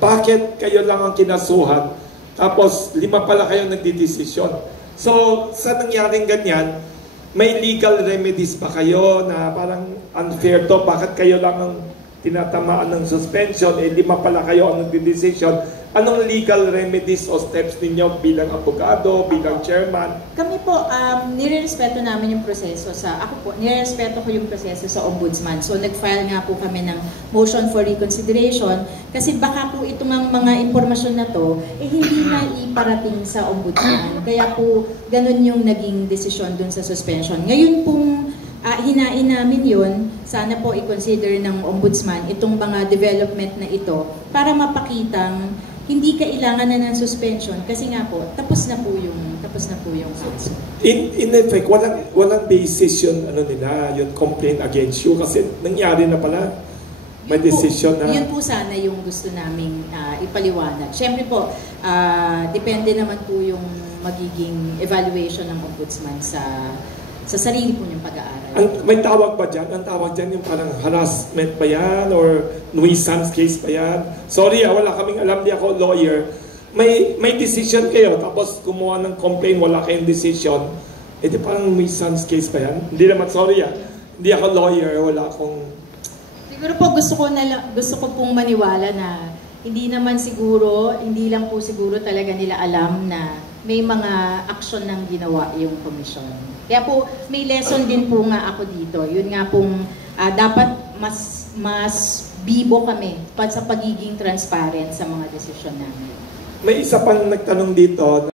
Bakit kayo lang ang kinasuhan, tapos 5 pala kayo nagdidesisyon? So, sa nangyaring ganyan, may legal remedies pa kayo na parang unfair to? Bakit kayo lang ang tinatamaan ng suspension, 5 pala kayo ang nagdidesisyon? Anong legal remedies o steps ninyo bilang abogado, bilang chairman? Kami po, nirerespeto namin yung proseso nirerespeto ko yung proseso sa ombudsman. So, nag-file nga po kami ng motion for reconsideration kasi baka po itong mga impormasyon na to, hindi na iparating sa ombudsman. Kaya po, ganun yung naging desisyon dun sa suspension. Ngayon pong hinain namin yun, sana po i-consider ng ombudsman itong mga development na ito para mapakitang hindi kailangan na ng suspension kasi nga po tapos na po yung kaso. In effect, walang basis yun nila, yung complaint against you kasi nangyari na pala. May decision na. Yun po sana yung gusto naming ipaliwanag. Siyempre po, depende naman po yung magiging evaluation ng ombudsman sa sarili po niyong pag-aaral. May tawag ba dyan? Ang tawag dyan yung parang harassment ba yan? Or nuisance case ba yan? Sorry, wala kaming alam, di ako lawyer. May decision kayo, tapos gumawa ng complaint, wala kayong decision. Di parang nuisance case ba yan? Hindi naman, sorry hindi ako lawyer, wala akong... Siguro po gusto ko pong maniwala na hindi lang po siguro talaga nila alam na may mga aksyon ng ginawa yung komisyon. Kaya po, may lesson din po nga ako dito. Yun nga pong dapat mas bibo kami sa pagiging transparent sa mga desisyon namin. May isa pang nagtanong dito,